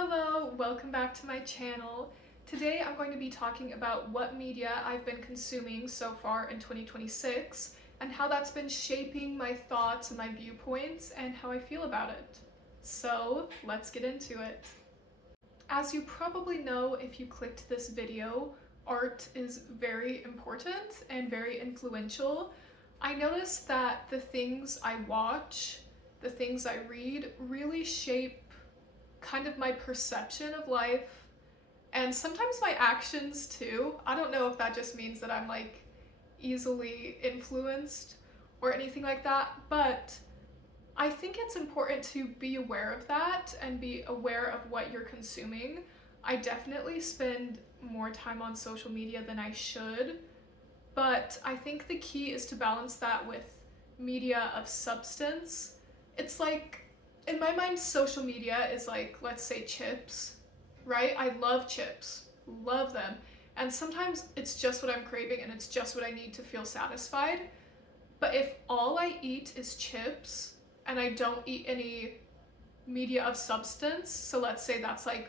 Hello, welcome back to my channel. Today I'm going to be talking about what media I've been consuming so far in 2026 and how that's been shaping my thoughts and my viewpoints and how I feel about it. So let's get into it. As you probably know if you clicked this video, art is very important and very influential. I noticed that the things I watch, the things I read really shape kind of my perception of life and sometimes my actions too. I don't know if that just means that I'm like easily influenced or anything like that, but I think it's important to be aware of that and be aware of what you're consuming. I definitely spend more time on social media than I should, but I think the key is to balance that with media of substance. It's like, in my mind, social media is like, let's say chips, right? I love chips, love them. And sometimes it's just what I'm craving and it's just what I need to feel satisfied. But if all I eat is chips and I don't eat any media of substance, so let's say that's like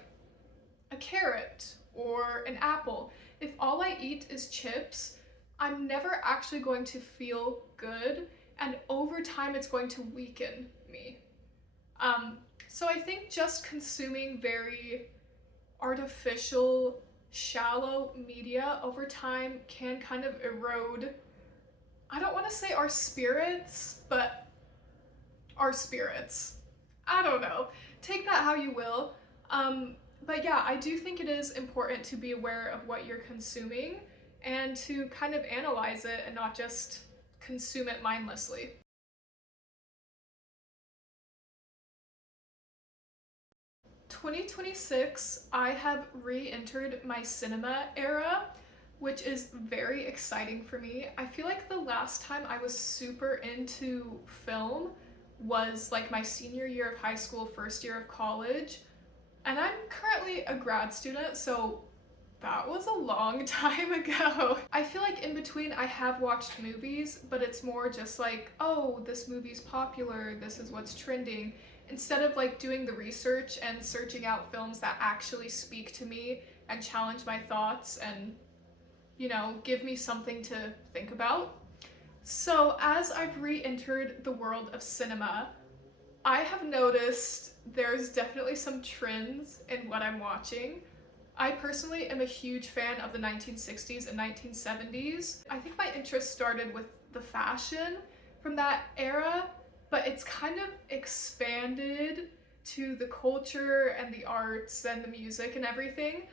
a carrot or an apple, if all I eat is chips, I'm never actually going to feel good, and over time it's going to weaken me. So I think just consuming very artificial, shallow media over time can kind of erode, I don't want to say our spirits, but our spirits. I don't know. Take that how you will. But yeah, I do think it is important to be aware of what you're consuming and to kind of analyze it and not just consume it mindlessly. 2026, I have re-entered my cinema era, which is very exciting for me. I feel like the last time I was super into film was like my senior year of high school, first year of college, and I'm currently a grad student, so that was a long time ago. I feel like in between I have watched movies, but it's more just like, oh, this movie's popular, this is what's trending, instead of like doing the research and searching out films that actually speak to me and challenge my thoughts and, give me something to think about. So as I've re-entered the world of cinema, I have noticed there's definitely some trends in what I'm watching. I personally am a huge fan of the 1960s and 1970s. I think my interest started with the fashion from that era, but it's kind of expanded to the culture and the arts and the music and everything,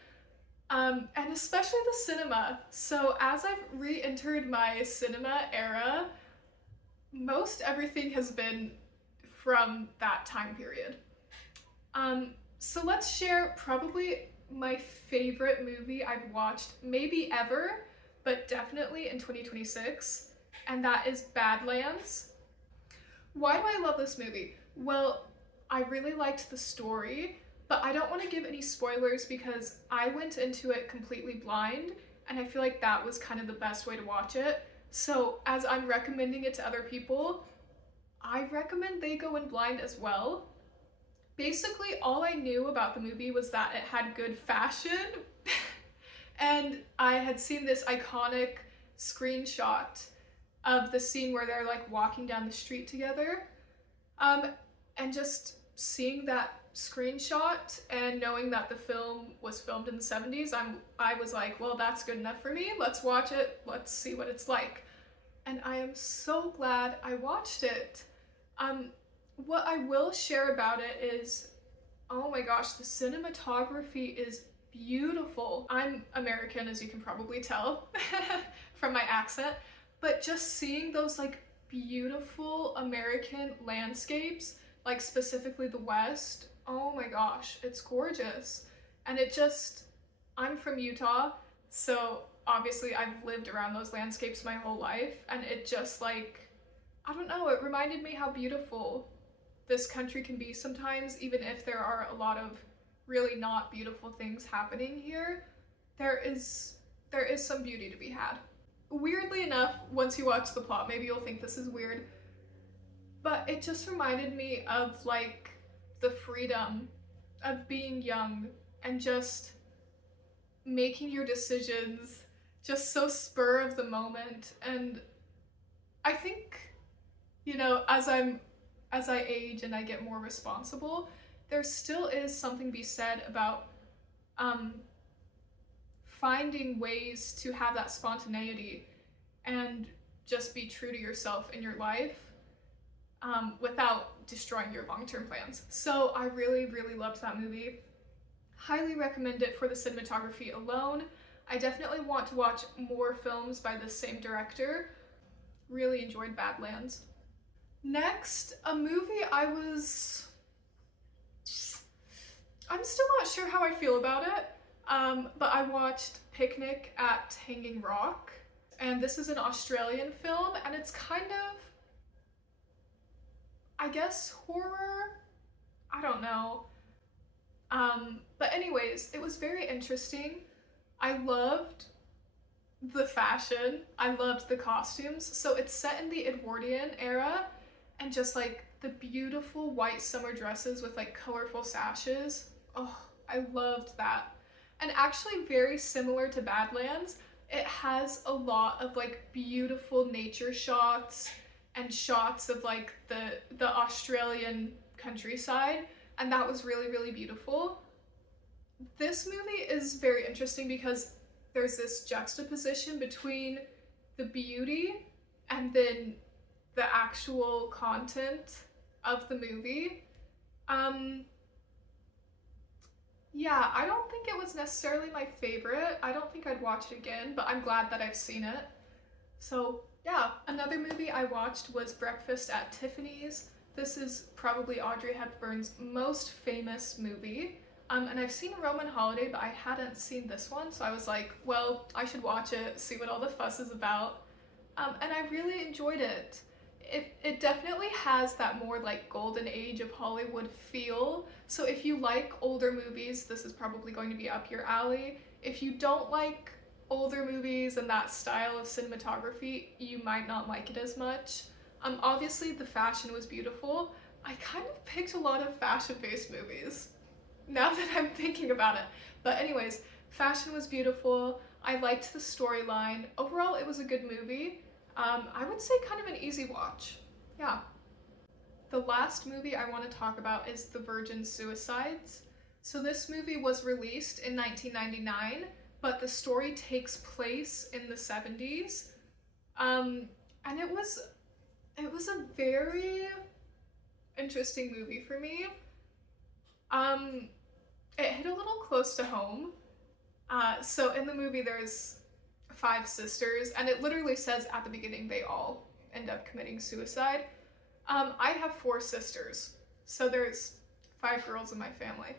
and especially the cinema. So as I've re-entered my cinema era, most everything has been from that time period. So let's share probably my favorite movie I've watched maybe ever, but definitely in 2026, and that is Badlands. Why do I love this movie? Well, I really liked the story, but I don't want to give any spoilers because I went into it completely blind, and I feel like that was kind of the best way to watch it. So as I'm recommending it to other people, I recommend they go in blind as well. Basically, all I knew about the movie was that it had good fashion, and I had seen this iconic screenshot of the scene where they're like walking down the street together, and just seeing that screenshot and knowing that the film was filmed in the 70s, I was like, well, that's good enough for me. Let's watch it. Let's see what it's like. And I am so glad I watched it. What I will share about it is, oh my gosh, the cinematography is beautiful. I'm American, as you can probably tell from my accent, but just seeing those like beautiful American landscapes, like specifically the West, oh my gosh, it's gorgeous. And I'm from Utah, so obviously I've lived around those landscapes my whole life, and it just like, I don't know, it reminded me how beautiful this country can be sometimes, even if there are a lot of really not beautiful things happening here. There is some beauty to be had. Weirdly enough, once you watch the plot, maybe you'll think this is weird, but it just reminded me of like the freedom of being young and just making your decisions just so spur of the moment. And I think, as I age and I get more responsible, there still is something to be said about um, finding ways to have that spontaneity and just be true to yourself in your life without destroying your long-term plans. So I really, really loved that movie. Highly recommend it for the cinematography alone. I definitely want to watch more films by the same director. Really enjoyed Badlands. Next, a movie I'm still not sure how I feel about it, but I watched Picnic at Hanging Rock, and this is an Australian film, and it's kind of, I guess, horror? I don't know. But anyways, it was very interesting. I loved the fashion. I loved the costumes. So it's set in the Edwardian era, and just like the beautiful white summer dresses with like colorful sashes. Oh, I loved that. And actually very similar to Badlands, it has a lot of like beautiful nature shots and shots of like the Australian countryside, and that was really, really beautiful. This movie is very interesting because there's this juxtaposition between the beauty and then the actual content of the movie. Um, yeah, I don't think it was necessarily my favorite. I don't think I'd watch it again, but I'm glad that I've seen it. So, yeah. Another movie I watched was Breakfast at Tiffany's. This is probably Audrey Hepburn's most famous movie. And I've seen Roman Holiday, but I hadn't seen this one, so I was like, well, I should watch it, see what all the fuss is about. And I really enjoyed it. It definitely has that more like golden age of Hollywood feel. So if you like older movies, this is probably going to be up your alley. If you don't like older movies and that style of cinematography, you might not like it as much. Obviously the fashion was beautiful. I kind of picked a lot of fashion-based movies now that I'm thinking about it. But anyways, fashion was beautiful. I liked the storyline. Overall, it was a good movie. I would say kind of an easy watch. Yeah. The last movie I want to talk about is The Virgin Suicides. So this movie was released in 1999, but the story takes place in the 70s. And it was a very interesting movie for me. It hit a little close to home. So in the movie, there's 5 sisters, and it literally says at the beginning they all end up committing suicide. I have 4 sisters, so there's 5 girls in my family.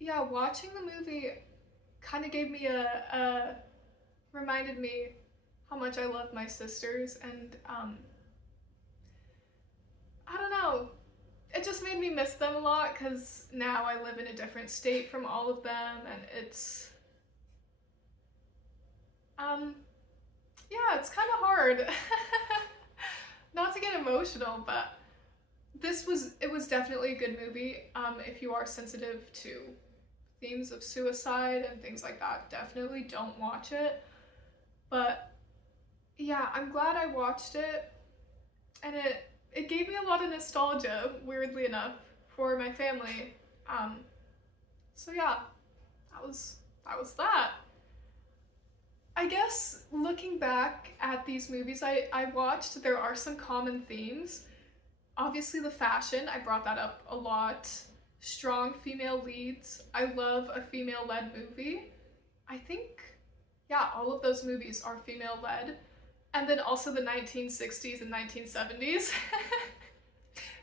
Yeah, watching the movie kind of gave me reminded me how much I love my sisters, and I don't know, it just made me miss them a lot because now I live in a different state from all of them, and yeah, it's kind of hard. Not to get emotional, but it was definitely a good movie. If you are sensitive to themes of suicide and things like that, definitely don't watch it. But yeah, I'm glad I watched it, and it gave me a lot of nostalgia, weirdly enough, for my family. So yeah, that was that. I guess looking back at these movies I watched, there are some common themes. Obviously, the fashion, I brought that up a lot. Strong female leads. I love a female led movie. I think, yeah, all of those movies are female led. And then also the 1960s and 1970s.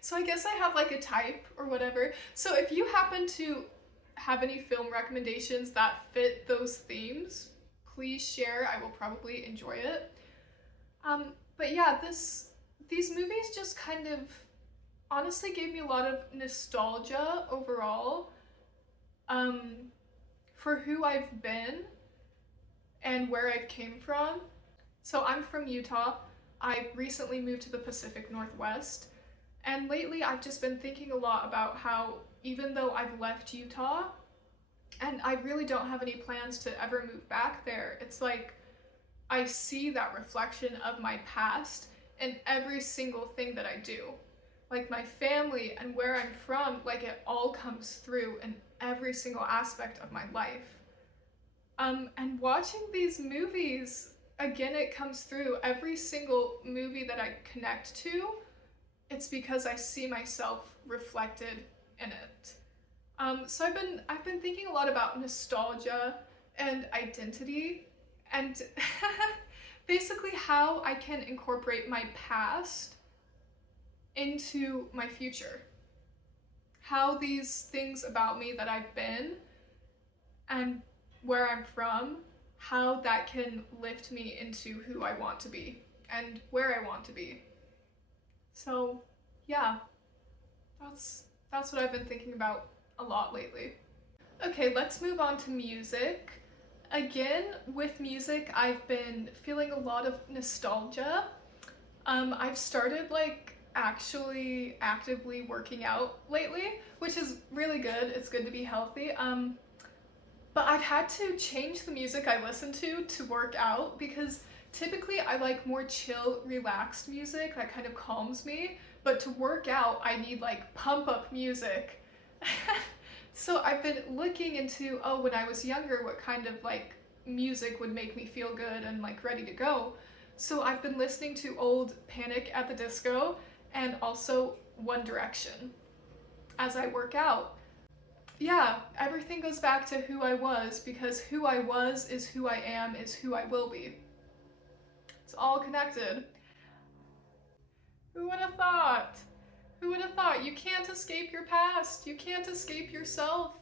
So I guess I have like a type or whatever. So if you happen to have any film recommendations that fit those themes, please share. I will probably enjoy it. But yeah, these movies just kind of honestly gave me a lot of nostalgia overall, for who I've been and where I came from. So I'm from Utah. I recently moved to the Pacific Northwest, and lately I've just been thinking a lot about how even though I've left Utah and I really don't have any plans to ever move back there, it's like I see that reflection of my past in every single thing that I do. Like my family and where I'm from, like it all comes through in every single aspect of my life. And watching these movies, again, it comes through every single movie that I connect to. It's because I see myself reflected in it. So I've been thinking a lot about nostalgia and identity, and basically how I can incorporate my past into my future. How these things about me that I've been and where I'm from, how that can lift me into who I want to be and where I want to be. So, yeah, that's what I've been thinking about a lot lately. Okay, let's move on to music. Again, with music, I've been feeling a lot of nostalgia. I've started like actually actively working out lately, which is really good. It's good to be healthy. But I've had to change the music I listen to work out because typically I like more chill, relaxed music that kind of calms me. But to work out, I need like pump up music. So I've been looking into, oh, when I was younger, what kind of like music would make me feel good and like ready to go. So I've been listening to old Panic at the Disco and also One Direction as I work out. Yeah, everything goes back to who I was because who I was is who I am is who I will be. It's all connected. Who would have thought? Who would have thought? You can't escape your past. You can't escape yourself.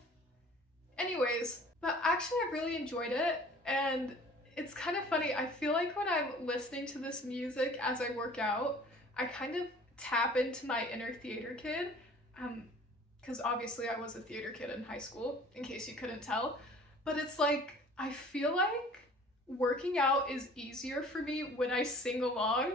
Anyways, but actually I really enjoyed it, and it's kind of funny. I feel like when I'm listening to this music as I work out, I kind of tap into my inner theater kid. Because obviously I was a theater kid in high school, in case you couldn't tell. But it's like, I feel like working out is easier for me when I sing along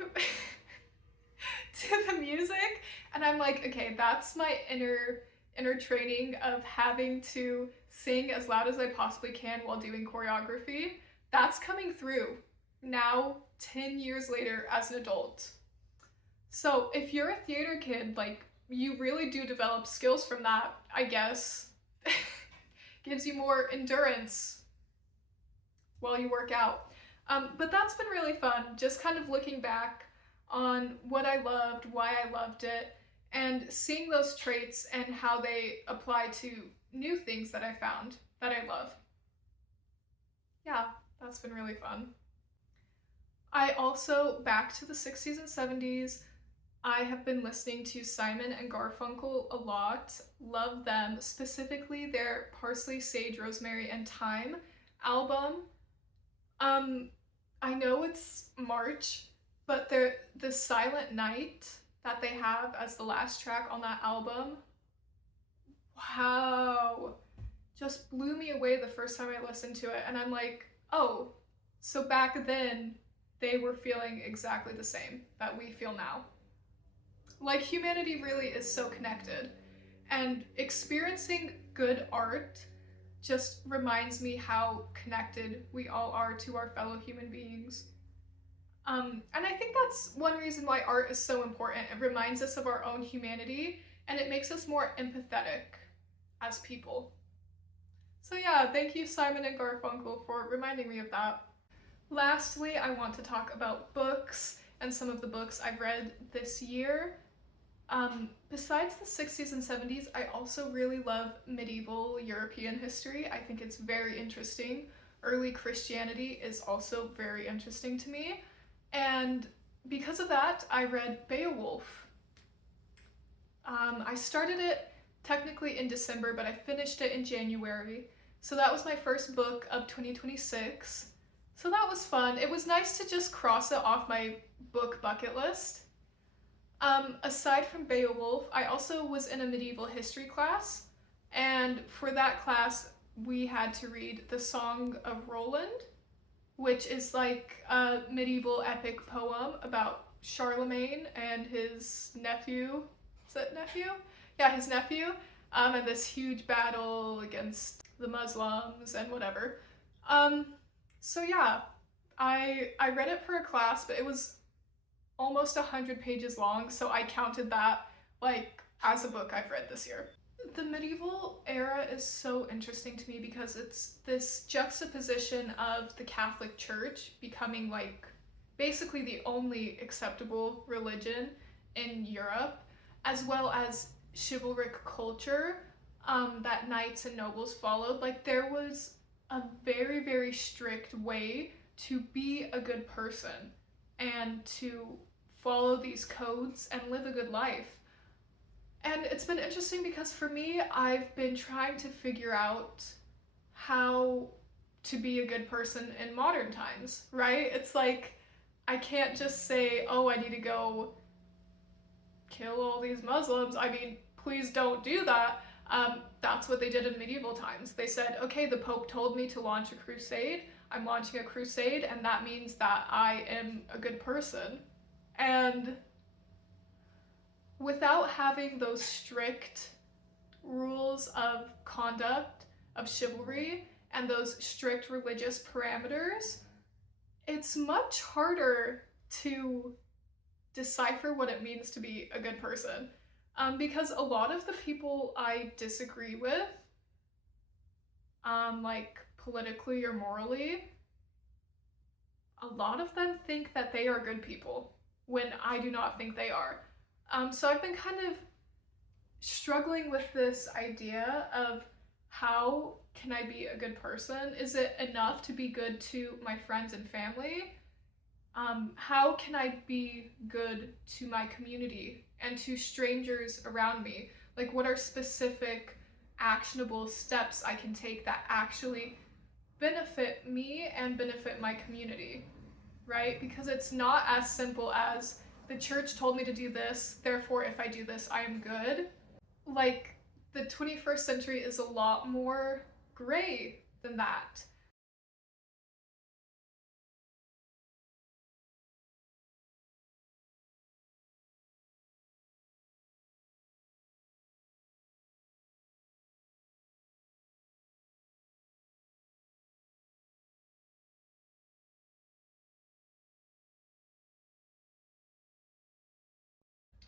to the music. And I'm like, okay, that's my inner training of having to sing as loud as I possibly can while doing choreography. That's coming through now, 10 years later as an adult. So if you're a theater kid, like, you really do develop skills from that, I guess. Gives you more endurance while you work out. But that's been really fun, just kind of looking back on what I loved, why I loved it, and seeing those traits and how they apply to new things that I found that I love. Yeah, that's been really fun. I also, back to the 60s and 70s, I have been listening to Simon and Garfunkel a lot. Love them, specifically their Parsley, Sage, Rosemary, and Thyme album. I know it's March, but the Silent Night that they have as the last track on that album, wow, just blew me away the first time I listened to it. And I'm like, oh, so back then they were feeling exactly the same that we feel now. Like, humanity really is so connected, and experiencing good art just reminds me how connected we all are to our fellow human beings. And I think that's one reason why art is so important. It reminds us of our own humanity, and it makes us more empathetic as people. So yeah, thank you Simon and Garfunkel for reminding me of that. Lastly, I want to talk about books and some of the books I've read this year. Besides the 60s and 70s, I also really love medieval European history. I think it's very interesting. Early Christianity is also very interesting to me. And because of that, I read Beowulf. I started it technically in December, but I finished it in January. So that was my first book of 2026. So that was fun. It was nice to just cross it off my book bucket list. Aside from Beowulf, I also was in a medieval history class, and for that class, we had to read The Song of Roland, which is like a medieval epic poem about Charlemagne and his nephew. Is it nephew? Yeah, his nephew. and this huge battle against the Muslims and whatever. Um, so yeah, I read it for a class, but it was almost 100 pages long, so I counted that like as a book I've read this year. The medieval era is so interesting to me because it's this juxtaposition of the Catholic Church becoming like basically the only acceptable religion in Europe, as well as chivalric culture that knights and nobles followed. Like there was a very, very strict way to be a good person and to follow these codes and live a good life. And it's been interesting because for me, I've been trying to figure out how to be a good person in modern times, right? It's like I can't just say, oh, I need to go kill all these Muslims. I mean, please don't do that. That's what they did in medieval times. They said, okay, the Pope told me to launch a crusade. I'm launching a crusade, and that means that I am a good person. And without having those strict rules of conduct, of chivalry, and those strict religious parameters, it's much harder to decipher what it means to be a good person. Because a lot of the people I disagree with, like politically or morally, a lot of them think that they are good people when I do not think they are. So I've been kind of struggling with this idea of how can I be a good person? Is it enough to be good to my friends and family? How can I be good to my community and to strangers around me? Like, what are specific actionable steps I can take that actually benefit me and benefit my community, right? Because it's not as simple as the church told me to do this, therefore, if I do this, I am good. Like, the 21st century is a lot more gray than that.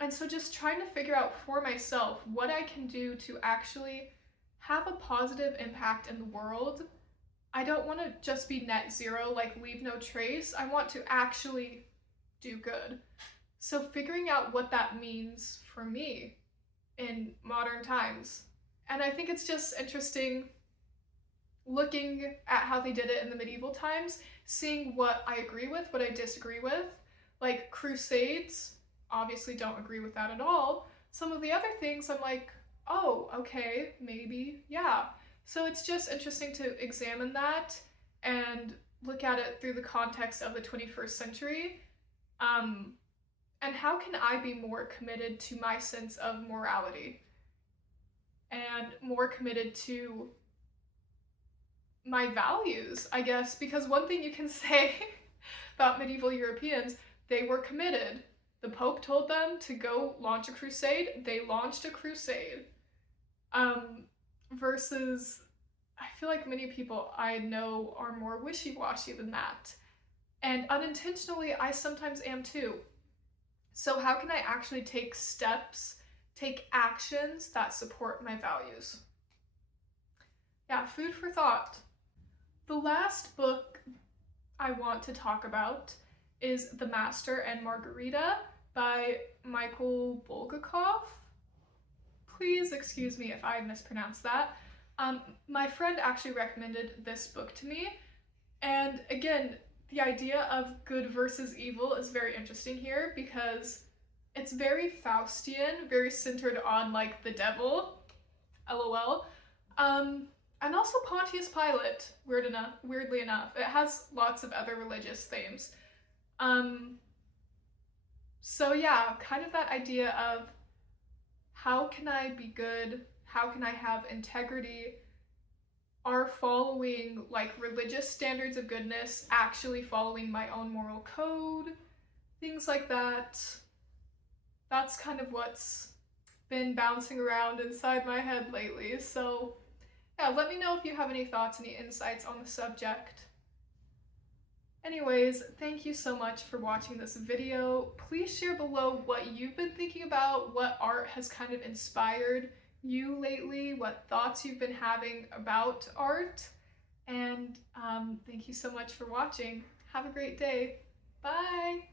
And so just trying to figure out for myself what I can do to actually have a positive impact in the world. I don't want to just be net zero, like leave no trace. I want to actually do good. So figuring out what that means for me in modern times. And I think it's just interesting looking at how they did it in the medieval times, seeing what I agree with, what I disagree with. Like crusades, obviously don't agree with that at all. Some of the other things I'm like, oh, okay, maybe, yeah. So it's just interesting to examine that and look at it through the context of the 21st century. Um, and how can I be more committed to my sense of morality and more committed to my values, I guess? Because one thing you can say about medieval Europeans, they were committed. The Pope told them to go launch a crusade, they launched a crusade. Versus, I feel like many people I know are more wishy washy than that. And unintentionally, I sometimes am too. So, how can I actually take steps, take actions that support my values? Yeah, food for thought. The last book I want to talk about is The Master and Margarita by Michael Bulgakov. Please excuse me if I mispronounced that. My friend actually recommended this book to me, and again, the idea of good versus evil is very interesting here because it's very Faustian, very centered on like the devil, lol. And also Pontius Pilate, weirdly enough. It has lots of other religious themes. Um, so yeah, kind of that idea of how can I be good? How can I have integrity? Are following like religious standards of goodness actually following my own moral code? Things like that. That's kind of what's been bouncing around inside my head lately. So yeah, let me know if you have any thoughts, any insights on the subject. Anyways, thank you so much for watching this video. Please share below what you've been thinking about, what art has kind of inspired you lately, what thoughts you've been having about art. And thank you so much for watching. Have a great day. Bye!